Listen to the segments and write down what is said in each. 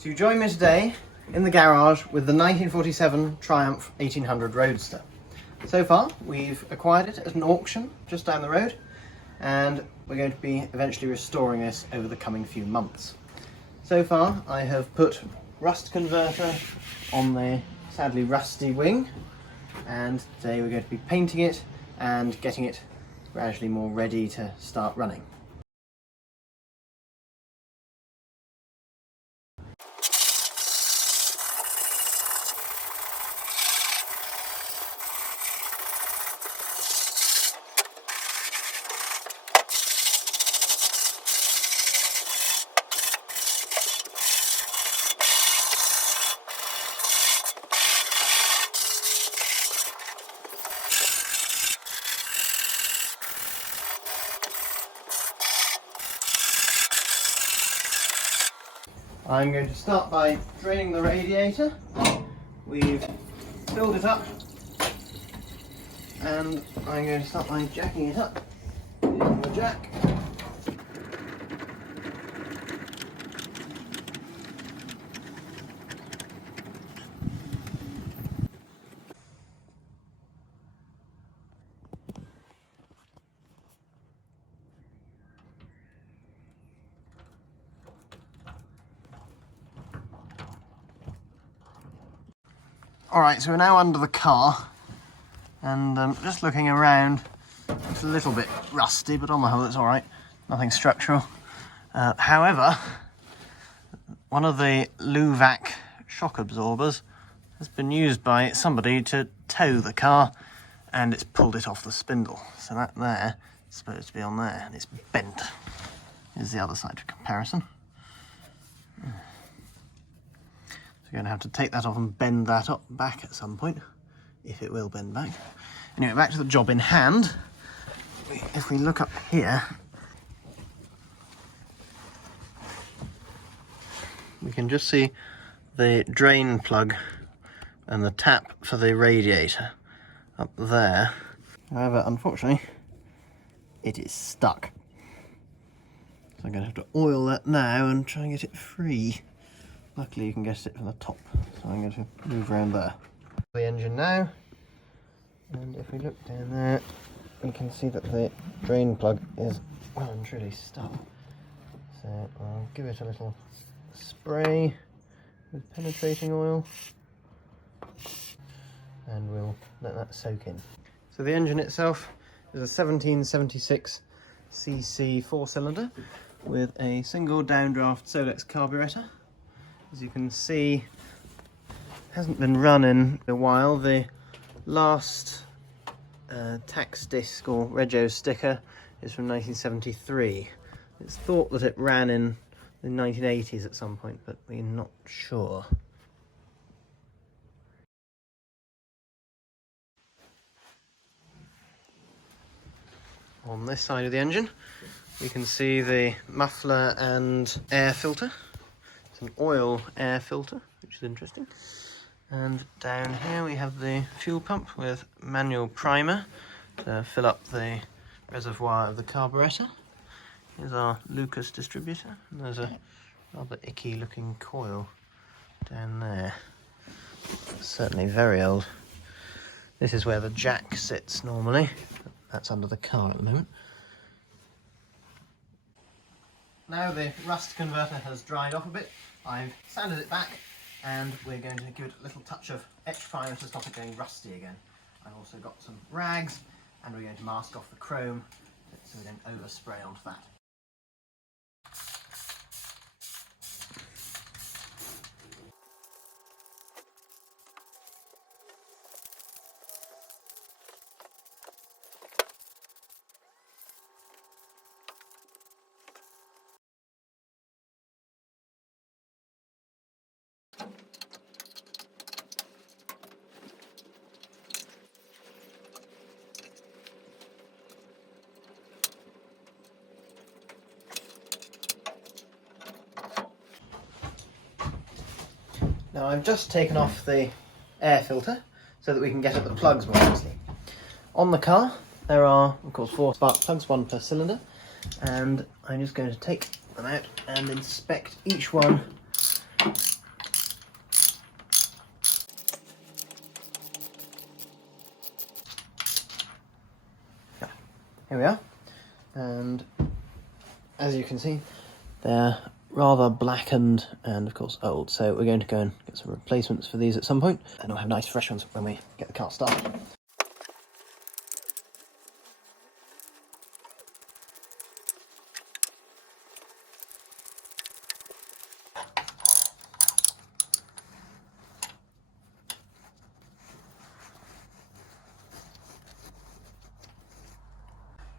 So you join me today in the garage with the 1947 Triumph 1800 Roadster. So far we've acquired it at an auction just down the road, and we're going to be eventually restoring this over the coming few months. So far I have put rust converter on the sadly rusty wing, and today we're going to be painting it and getting it gradually more ready to start running. I'm going to start by draining the radiator. We've filled it up, and I'm going to start by jacking it up using the jack. Alright, so we're now under the car, and just looking around, it's a little bit rusty, but on the whole it's alright, nothing structural. However, one of the Luvac shock absorbers has been used by somebody to tow the car, and it's pulled it off the spindle. So that there is supposed to be on there, and it's bent. Here's the other side for comparison. We're going to have to take that off and bend that up back at some point, if it will bend back. Anyway, back to the job in hand. If we look up here, we can just see the drain plug and the tap for the radiator up there. However, unfortunately, it is stuck. So I'm going to have to oil that now and try and get it free. Luckily you can get it from the top, so I'm going to move around there. The engine now, and if we look down there, we can see that the drain plug is well and truly stuck. So I'll give it a little spray with penetrating oil, and we'll let that soak in. So the engine itself is a 1776cc 4-cylinder with a single downdraft Solex carburetor. As you can see, hasn't been run in a while. The last tax disc or rego sticker is from 1973. It's thought that it ran in the 1980s at some point, but we're not sure. On this side of the engine, we can see the muffler and air filter. An oil air filter, which is interesting. And down here we have the fuel pump with manual primer to fill up the reservoir of the carburetor. Here's our Lucas distributor, and there's a rather icky looking coil down there. It's certainly very old. This is where the jack sits normally. That's under the car at the moment. Now the rust converter has dried off a bit, I've sanded it back, and we're going to give it a little touch of etch primer to stop it going rusty again. I've also got some rags, and we're going to mask off the chrome so we don't overspray onto that. Now I've just taken off the air filter so that we can get at the plugs more easily. On the car there are of course 4 spark plugs, 1 per cylinder, and I'm just going to take them out and inspect each one here we are. And as you can see, they're rather blackened and of course old, so we're going to go and get some replacements for these at some point, and we'll have nice fresh ones when we get the car started.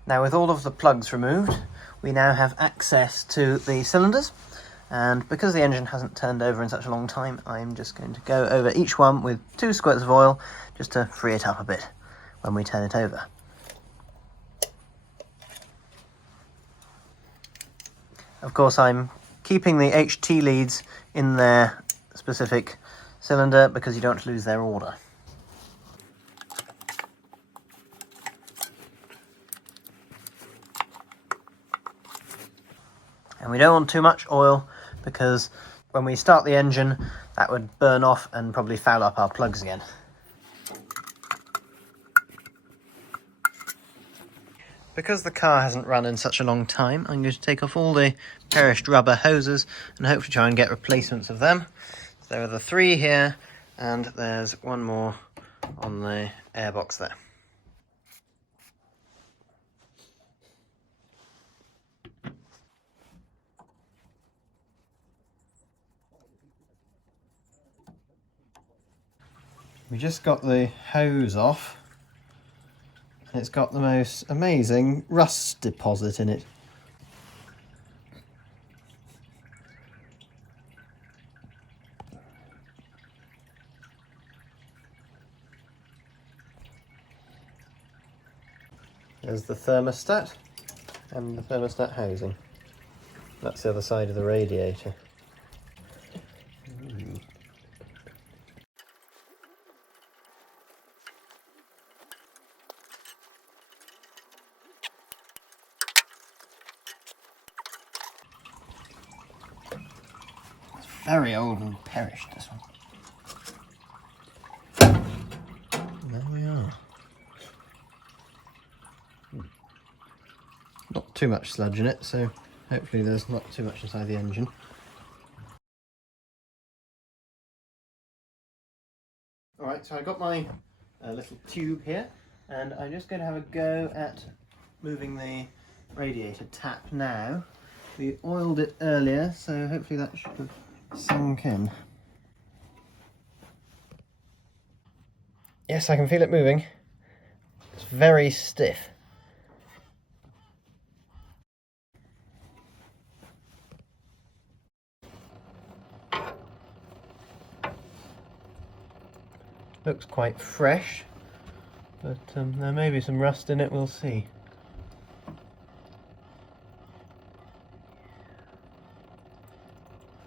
Now, with all of the plugs removed, we now have access to the cylinders, and because the engine hasn't turned over in such a long time, I'm just going to go over each one with 2 squirts of oil just to free it up a bit when we turn it over. Of course, I'm keeping the HT leads in their specific cylinder because you don't want to lose their order. And we don't want too much oil because when we start the engine, that would burn off and probably foul up our plugs again. Because the car hasn't run in such a long time, I'm going to take off all the perished rubber hoses and hopefully try and get replacements of them. So there are the 3 here, and there's one more on the airbox there. We just got the hose off, and it's got the most amazing rust deposit in it. There's the thermostat and the thermostat housing. That's the other side of the radiator. Very old and perished, this one. There we are. Not too much sludge in it, so hopefully there's not too much inside the engine. Alright, so I got my little tube here, and I'm just going to have a go at moving the radiator tap now. We oiled it earlier, so hopefully that should have sunk in. Yes, I can feel it moving. It's very stiff. Looks quite fresh, but there may be some rust in it, we'll see.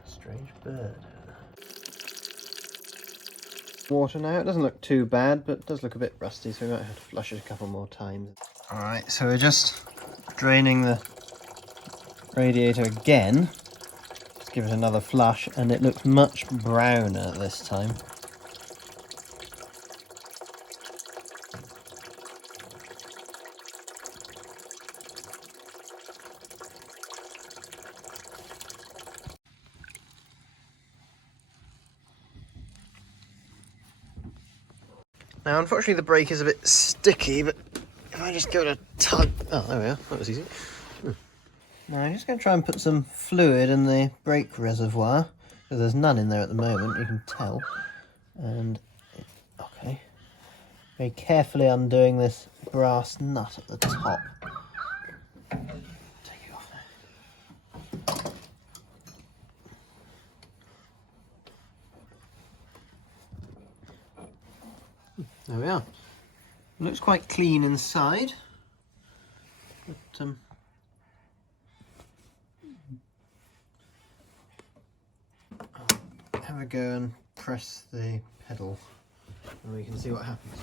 Strange bird. Water now, it doesn't look too bad, but it does look a bit rusty, so we might have to flush it a couple more times. Alright, so we're just draining the radiator again. Let's give it another flush, and it looks much browner this time. Now, unfortunately, the brake is a bit sticky, but if I just give it a tug... Oh, there we are. That was easy. Now, I'm just going to try and put some fluid in the brake reservoir, because there's none in there at the moment, you can tell. And, okay. Very carefully undoing this brass nut at the top. Take it off now. There we are. It looks quite clean inside, but I'll have a go and press the pedal and we can see what happens.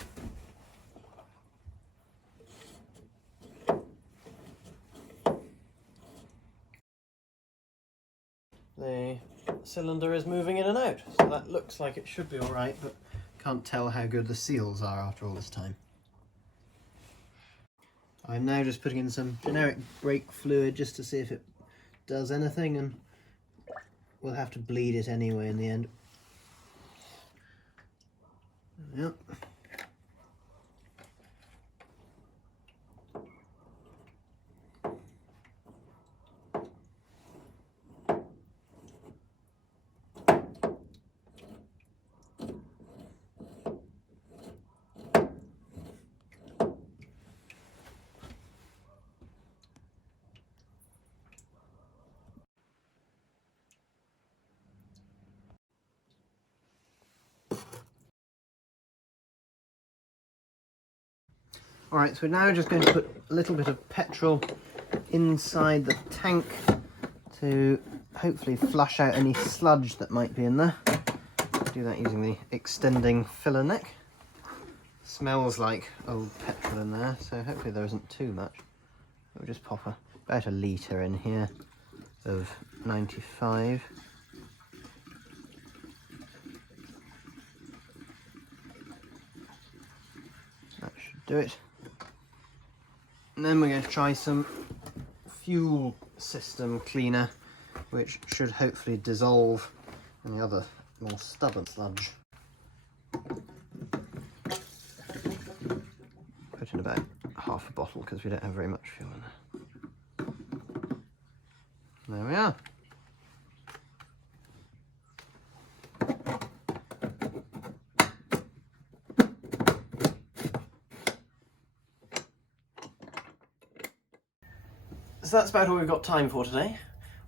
The cylinder is moving in and out, so that looks like it should be alright, but can't tell how good the seals are after all this time. I'm now just putting in some generic brake fluid just to see if it does anything, and we'll have to bleed it anyway in the end. Yep. Alright, so we're now just going to put a little bit of petrol inside the tank to hopefully flush out any sludge that might be in there. Do that using the extending filler neck. Smells like old petrol in there, so hopefully there isn't too much. We'll just pop about a litre in here of 95. That should do it. And then we're going to try some fuel system cleaner, which should hopefully dissolve any other more stubborn sludge. Put in about half a bottle because we don't have very much fuel in there. There we are. So that's about all we've got time for today.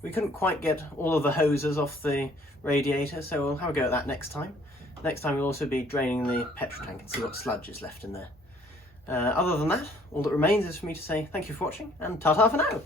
We couldn't quite get all of the hoses off the radiator, so we'll have a go at that next time. Next time we'll also be draining the petrol tank and see what sludge is left in there. Other than that, all that remains is for me to say thank you for watching, and ta-ta for now!